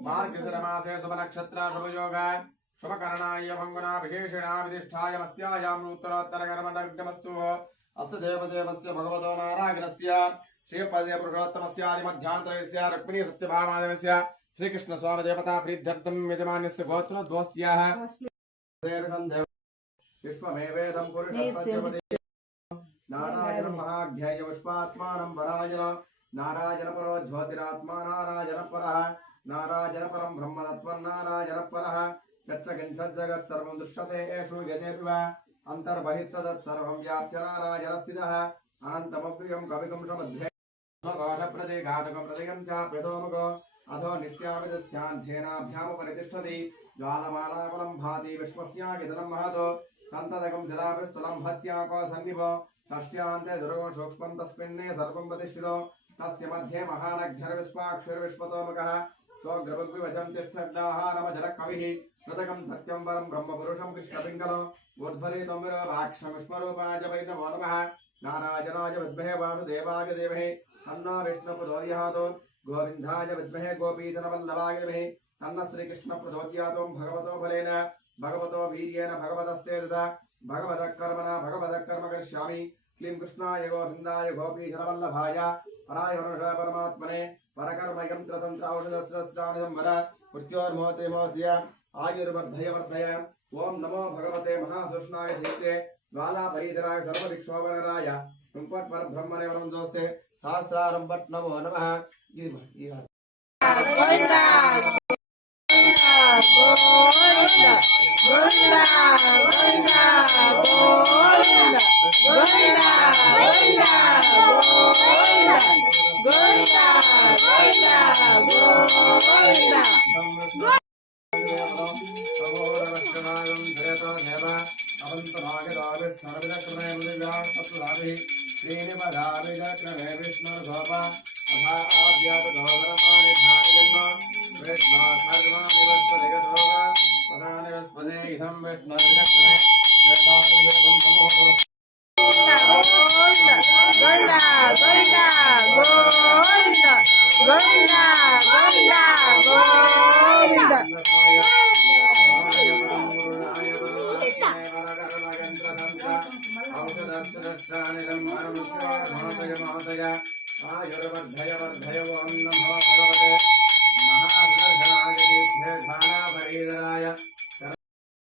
मार्गशिरमासे शुभनक्षत्र शुभयोग शुभकरणाय भंगुना विशेषेण विधिष्ठाय मस्यायाम् उत्तरोत्तरकर्मणविद्यमस्तु अस्य देवदेवस्य भगवतो नारायणस्य श्रीपदे पुरुषोत्तमस्य आदिमध्यान्तरस्य रुक्मिणी सत्यभामादेवस्य श्रीकृष्ण स्वामी देवता प्रीत्यर्थं यजमानस्य गोत्रद्वस्याः विश्वमेवेदं पुरुषस्य नारायण महाध्याय पुष्पात्मानं वराजन नारायण परो ज्योतिरात्मा नारायण परः नारायण परं ब्रह्मतत्त्वं नारायण परः यच्च किञ्चित् जगत् सर्वं दृश्यते एषु यदेव अन्तर्बहिस्तत् सर्वं व्याप्य नारायण स्थितः अनन्तमव्ययं कविकं समध्ये घाटकं प्रतीकं च प्रथोमुखो अधो नित्याविदध्यान्धेनाभ्यामुपरितिष्ठति ज्वालमालाकुलं भाति विश्वस्यागितलं महतो तन्तदकं शिलाभिस्तुलं हत्याको सन्निभो तस्यान्ते दुर्गो सूक्ष्मं तस्मिन्ने सर्वं प्रतिष्ठितो तस्य मध्ये महानग्धर्विश्वाक्षरविश्वतोमुखः स्वग्रभग्विवचं तिष्ठद्दाहारमजरकविः कृतकं सत्यं परं ब्रह्मपुरुषं कृष्णपिङ्गलो ऊर्ध्वरीतं विरोपाक्षविश्वरूपाय वै नमो नमः नारायणाय विद्महे वासुदेवाय धीमहि तन्नो विष्णुप्रचोदयात् गोविन्दाय विद्महे गोपीजनवल्लभाय धीमहि तन्नः श्रीकृष्णप्रचोदयात् भगवतो बलेन भगवतो वीर्येण भगवतस्ते तथा भगवतः कर्मणा भगवतः कर्म करिष्यामि क्लीं कृष्णाय गोविन्दाय गोपीजनवल्लभाय पराय परमात्मने परकर्म यन्त्रतन्त्र औषधस्रस्राणिदं वर मृत्योर्मोहते मोहय आयुर्वर्धय वर्धय ओं नमो भगवते महासुष्णाय धीते ज्वालापरीधराय सर्वदिक्षोभनराय कुङ्कुटपरब्रह्मणे वरन्दोस्ते सहस्रारं भट् नमो नमः Govinda, Govinda, Govinda, Govinda,